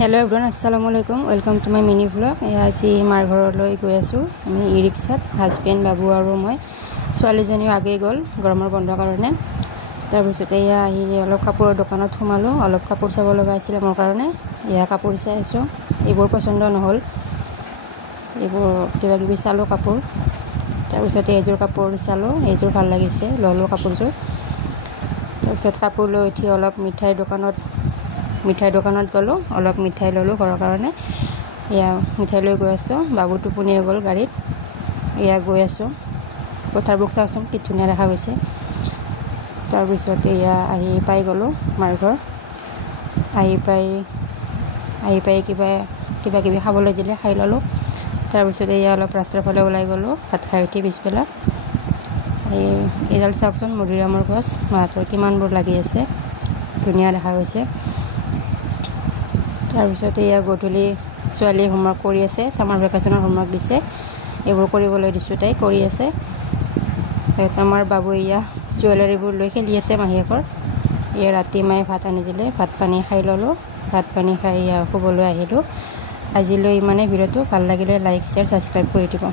hello everyone अस्सलामु अलैकुम welcome to my mini vlog আজি মাৰ ঘৰলৈ গৈ আছো আমি ই ৰিক্সাত হাজবেণ্ড বাবু আৰু মই ছোৱালীজনীও আগেই গ'ল গৰমৰ বন্ধৰ কাৰণে তাৰপিছত এয়া আহি অলপ কাপোৰৰ দোকানত সোমালো অলপ কাপোৰ চাব লগা আছিল মোৰ কাৰণে এয়া কাপোৰ চাই আছো এইবোৰ পছন্দ নহল এইবোৰ কিবা কিবি চালো কাপোৰ তাৰপিছত এইযোৰ কাপোৰ চালো এইযোৰ ভাল লাগিছে ললো কাপোৰযোৰ তাৰপিছত কাপোৰ লৈ উঠি অলপ মিঠাই দোকানত গলো অলপ মিঠাই ললো ঘৰৰ কাৰণে ইয়া মিঠাই লৈ গৈ আছো বাবু টোপনি গ'ল গাড়ীত ইয়া গৈ আছো পথাৰবোৰ চাওঁচোন কি ধুনীয়া দেখা গৈছে তাৰপিছত ইয়া আহি পাই গলো মাৰ ঘৰ আহি পাই কিবা কিবি খাবলৈ দিলে খাই ললো তাৰপিছত ইয়া অলপ ৰাস্তাৰ ফালে ওলাই গলো ভাত খাই উঠি পিছবেলা এইডাল চাওঁচোন মধুৰিআমৰ গছ মাহঁতৰ কিমানবোৰ লাগি আছে ধুনীয়া দেখা গৈছে তাৰপিছত এয়া গধূলি ছোৱালী হোমৱৰ্ক কৰি আছে সামাৰ ভেকেশনৰ হোমৱৰ্ক দিছে এইবোৰ কৰিবলৈ দিছো তাই কৰি আছে আমাৰ বাবু এয়া জুৱেলাৰীবোৰ লৈ খেলি আছে মাহীয়েকৰ এয়া ৰাতি মায়ে ভাত আনি দিলে ভাত পানী খাই ললো ভাত পানী খাই শুবলৈ আহিলো আজিলৈ ইমানে ভিডিঅ'টো ভাল লাগিলে লাইক শ্বেয়াৰ সাবস্ক্ৰাইব কৰি দিব